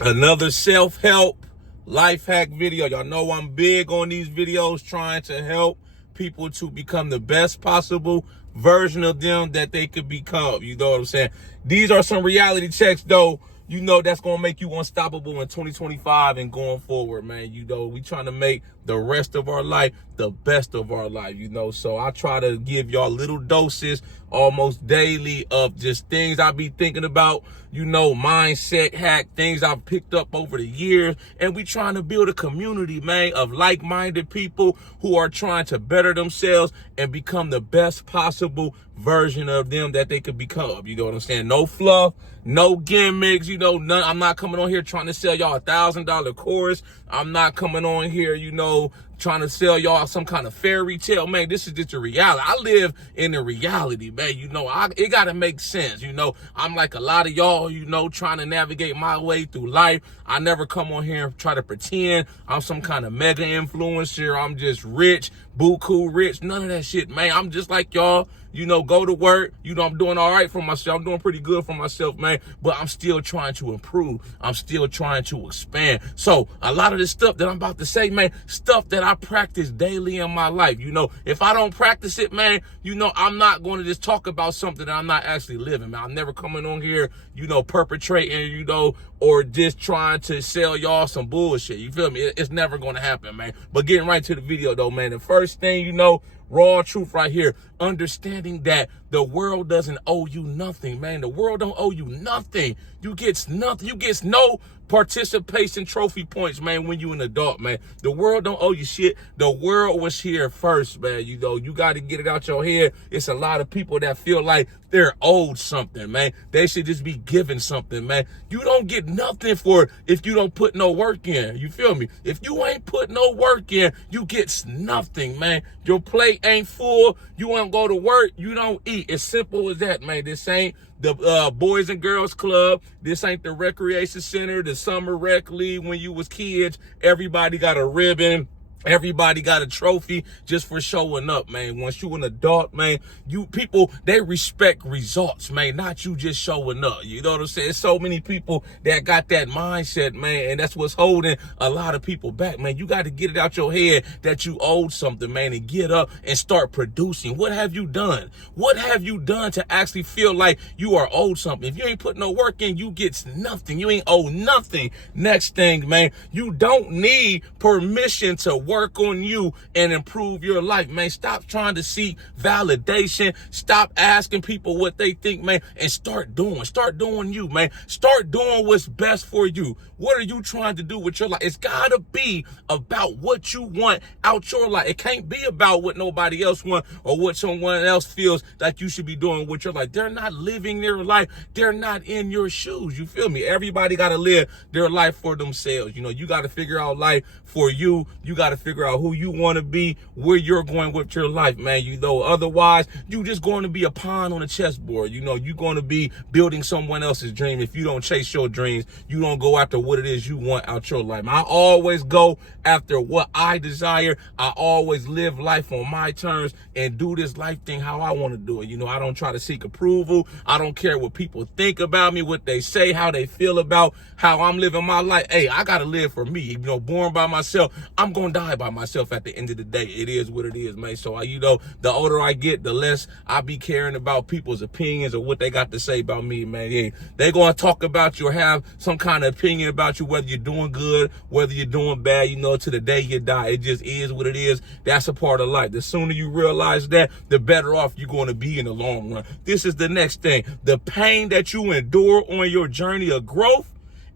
Another self-help life hack video. Y'all know I'm big on these videos, trying to help people to become the best possible version of them that they could become. You know what I'm saying? These are some reality checks, though. You know that's going to make you unstoppable in 2025 and going forward, man. You know, we trying to make the rest of our life the best of our life, you know. So I try to give y'all little doses almost daily of just things I be thinking about, you know, mindset hack, things I've picked up over the years. And we trying to build a community, man, of like-minded people who are trying to better themselves and become the best possible version of them that they could become. You know what I'm saying? No fluff, no gimmicks, you know, none. I'm not coming on here trying to sell y'all $1,000 course. I'm not coming on here, you know, trying to sell y'all some kind of fairy tale. Man, this is just a reality. I live in the reality, man. You know, it got to make sense. You know, I'm like a lot of y'all, you know, trying to navigate my way through life. I never come on here and try to pretend I'm some kind of mega influencer. I'm just rich, buku rich, none of that shit, man. I'm just like y'all. You know, go to work. You know, I'm doing all right for myself. I'm doing pretty good for myself, man. But I'm still trying to improve. I'm still trying to expand. So a lot of this stuff that I'm about to say, man, stuff that I practice daily in my life. You know, if I don't practice it, man, you know, I'm not going to just talk about something that I'm not actually living, man. I'm never coming on here, you know, perpetrating, you know, or just trying to sell y'all some bullshit. You feel me? It's never going to happen, man. But getting right to the video, though, man, the first thing, you know, raw truth right here, understanding that the world doesn't owe you nothing, man. The world don't owe you nothing. You get nothing. You get no participation trophy points, man, when you an adult, man. The world don't owe you shit. The world was here first, man. You know, you got to get it out your head. It's a lot of people that feel like they're owed something, man. They should just be given something, man. You don't get nothing for it if you don't put no work in. You feel me? If you ain't put no work in, you get nothing, man. Your plate ain't full. You won't go to work. You don't eat. It's simple as that, man. This ain't the Boys and Girls Club. This ain't the recreation center, the summer rec league when you was kids. Everybody got a ribbon. Everybody got a trophy just for showing up, man. Once you an adult, man, you people, they respect results, man, not you just showing up. You know what I'm saying? There's so many people that got that mindset, man, and that's what's holding a lot of people back, man. You got to get it out your head that you owed something, man, and get up and start producing. What have you done? What have you done to actually feel like you are owed something? If you ain't put no work in, you get nothing. You ain't owed nothing. Next thing, man, you don't need permission to work on you and improve your life, man. Stop trying to seek validation. Stop asking people what they think, man, and start doing you, man. Start doing what's best for you. What are you trying to do with your life? It's gotta be about what you want out your life. It can't be about what nobody else wants or what someone else feels like you should be doing with your life. They're not living their life. They're not in your shoes. You feel me? Everybody gotta live their life for themselves. You know, you gotta figure out life for you. You gotta figure out who you want to be, where you're going with your life, man. You know, otherwise you just going to be a pawn on a chessboard. You know, you're going to be building someone else's dream. If you don't chase your dreams, you don't go after what it is you want out your life. I always go after what I desire. I always live life on my terms and do this life thing how I want to do it. You know, I don't try to seek approval. I don't care what people think about me, what they say, how they feel about how I'm living my life. Hey, I got to live for me. You know, born by myself, I'm going to die by myself at the end of the day. It is what it is, man. So, you know, the older I get, the less I be caring about people's opinions or what they got to say about me, man. Yeah, they going to talk about you or have some kind of opinion about you, whether you're doing good, whether you're doing bad, you know, to the day you die. It just is what it is. That's a part of life. The sooner you realize that, the better off you're going to be in the long run. This is the next thing. The pain that you endure on your journey of growth,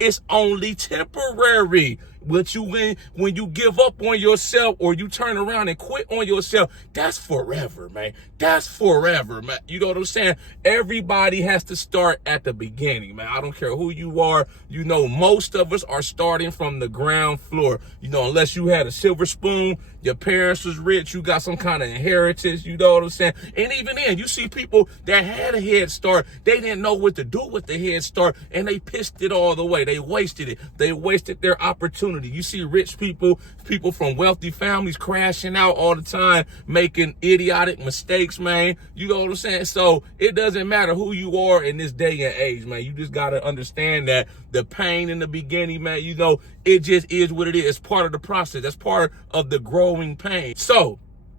it's only temporary. But when you give up on yourself or you turn around and quit on yourself, that's forever, man. That's forever, man. You know what I'm saying? Everybody has to start at the beginning, man. I don't care who you are. You know, most of us are starting from the ground floor. You know, unless you had a silver spoon, your parents was rich, you got some kind of inheritance, you know what I'm saying? And even then, you see people that had a head start, they didn't know what to do with the head start, and they pissed it all the way. They wasted it. They wasted their opportunity. opportunity. You see rich people, people from wealthy families crashing out all the time, making idiotic mistakes, man. You know what I'm saying? So it doesn't matter who you are in this day and age, man. You just got to understand that the pain in the beginning, man, you know, it just is what it is. It's part of the process. That's part of the growing pain. So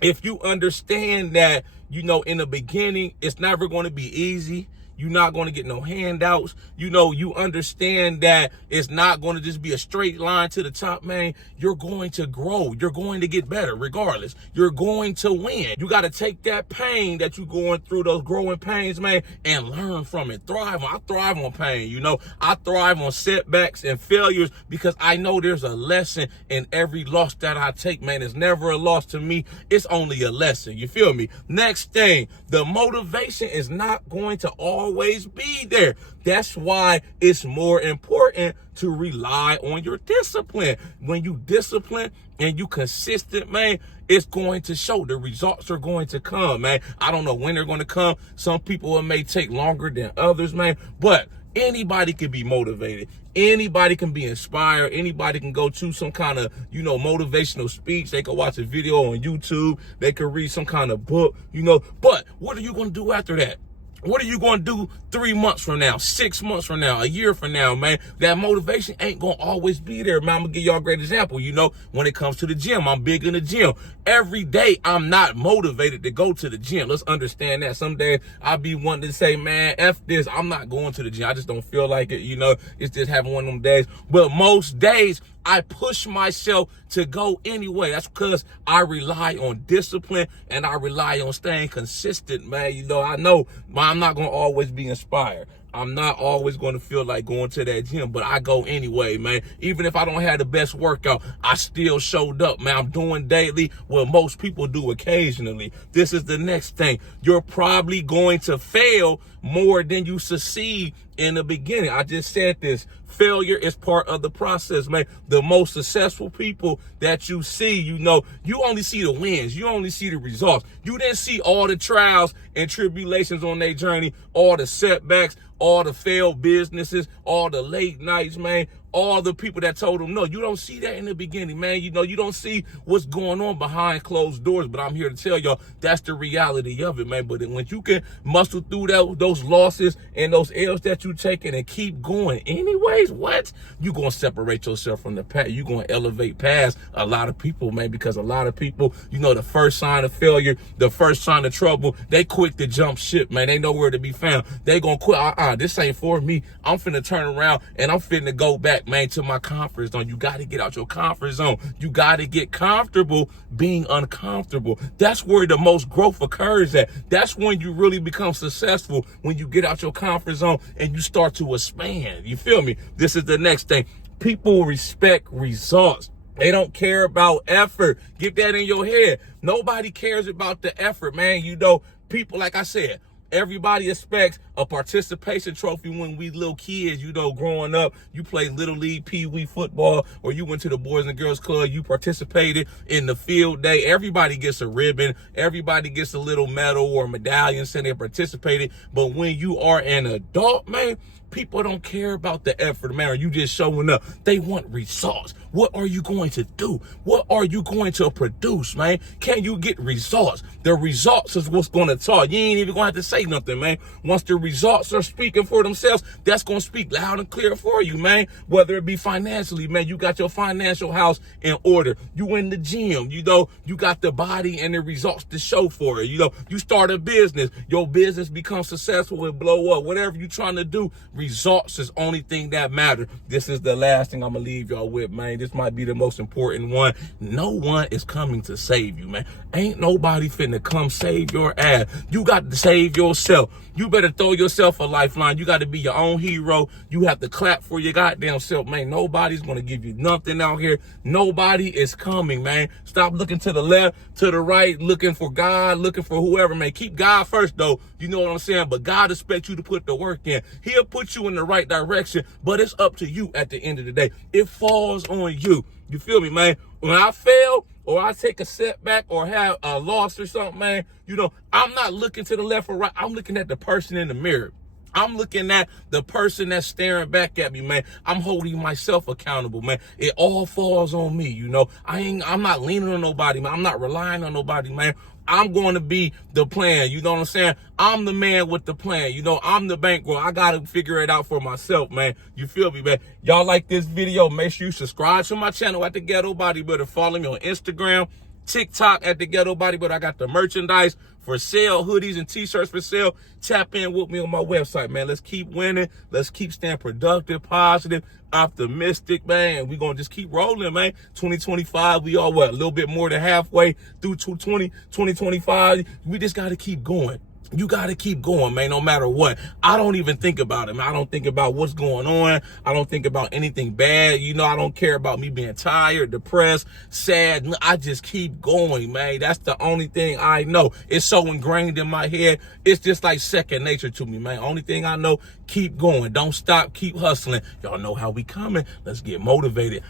if you understand that, you know, in the beginning, it's never going to be easy. You're not going to get no handouts. You know, you understand that it's not going to just be a straight line to the top, man. You're going to grow. You're going to get better regardless. You're going to win. You got to take that pain that you're going through, those growing pains, man, and learn from it. I thrive on pain, you know. I thrive on setbacks and failures because I know there's a lesson in every loss that I take, man. It's never a loss to me. It's only a lesson. You feel me? Next thing, the motivation is not going to always be there. That's why it's more important to rely on your discipline. When you discipline and you consistent, man, it's going to show. The results are going to come, man. I don't know when they're going to come. Some people, it may take longer than others, man, but anybody can be motivated. Anybody can be inspired. Anybody can go to some kind of, you know, motivational speech. They can watch a video on YouTube. They can read some kind of book, you know. But what are you going to do after that? What are you going to do 3 months from now, 6 months from now, a year from now, man? That motivation ain't going to always be there, man. I'm going to give y'all a great example. You know, when it comes to the gym, I'm big in the gym. Every day, I'm not motivated to go to the gym. Let's understand that. Some days, I'll be wanting to say, man, F this. I'm not going to the gym. I just don't feel like it. You know, it's just having one of them days. But most days, I push myself to go anyway. That's because I rely on discipline and I rely on staying consistent, man. You know, I know I'm not going to always be inspired. I'm not always going to feel like going to that gym, but I go anyway, man. Even if I don't have the best workout, I still showed up, man. I'm doing daily what most people do occasionally. This is the next thing. You're probably going to fail more than you succeed in the beginning. I just said this. Failure is part of the process, man. The most successful people that you see, you know, you only see the wins. You only see the results. You didn't see all the trials and tribulations on their journey, all the setbacks, all the failed businesses, all the late nights, man, all the people that told them no. You don't see that in the beginning, man. You know, you don't see what's going on behind closed doors, but I'm here to tell y'all that's the reality of it, man. But when you can muscle through those losses and those L's that you taking and keep going anyways, what? You going to separate yourself from the pack. You going to elevate past a lot of people, man, because a lot of people, you know, the first sign of failure, the first sign of trouble, they quick to jump ship, man. They know where to be found. They going to quit. This ain't for me. I'm finna turn around and I'm finna go back, man, to my comfort zone. You got to get out your comfort zone. You got to get comfortable being uncomfortable. That's where the most growth occurs at. That's when you really become successful, when you get out your comfort zone and you start to expand. You feel me? This is the next thing. People respect results. They don't care about effort. Get that in your head. Nobody cares about the effort, man. You know, people, like I said, everybody expects a participation trophy when we little kids, you know, growing up. You played Little League, Pee Wee football, or you went to the Boys and Girls Club. You participated in the field day. Everybody gets a ribbon. Everybody gets a little medal or medallion saying they participated. But when you are an adult, man, people don't care about the effort, man. Are you just showing up? They want results. What are you going to do? What are you going to produce, man? Can you get results? The results is what's going to talk. You ain't even going to have to say nothing, man. Once the results are speaking for themselves, that's going to speak loud and clear for you, man. Whether it be financially, man, you got your financial house in order. You in the gym, you know, you got the body and the results to show for it. You know, you start a business, your business becomes successful and blow up. Whatever you're trying to do, results is only thing that matter. This is the last thing I'm going to leave y'all with, man. This might be the most important one. No one is coming to save you, man. Ain't nobody finna come save your ass. You got to save yourself. You better throw yourself a lifeline. You got to be your own hero. You have to clap for your goddamn self, man. Nobody's going to give you nothing out here. Nobody is coming, man. Stop looking to the left, to the right, looking for God, looking for whoever, man. Keep God first, though. You know what I'm saying? But God expects you to put the work in. He'll put you in the right direction, but it's up to you at the end of the day. It falls on you. You feel me, man? When I fail or I take a setback or have a loss or something, man, you know, I'm not looking to the left or right. I'm looking at the person in the mirror. I'm looking at the person that's staring back at me, man. I'm holding myself accountable, man. It all falls on me, you know. I'm not leaning on nobody, man. I'm not relying on nobody, man. I'm going to be the plan. You know what I'm saying? I'm the man with the plan. You know, I'm the bankroll. I got to figure it out for myself, man. You feel me, man? Y'all like this video? Make sure you subscribe to my channel at The Ghetto Bodybuilder. Follow me on Instagram, TikTok at The Ghetto Bodybuilder. I got the merchandise for sale, hoodies and t-shirts for sale. Tap in with me on my website, man. Let's keep winning. Let's keep staying productive, positive, optimistic, man. We're going to just keep rolling, man. 2025, we are what? A little bit more than halfway through 2025. We just got to keep going. You got to keep going, man, no matter what. I don't even think about it, man. I don't think about what's going on. I don't think about anything bad. You know, I don't care about me being tired, depressed, sad. I just keep going, man. That's the only thing I know. It's so ingrained in my head. It's just like second nature to me, man. Only thing I know, keep going. Don't stop. Keep hustling. Y'all know how we coming. Let's get motivated.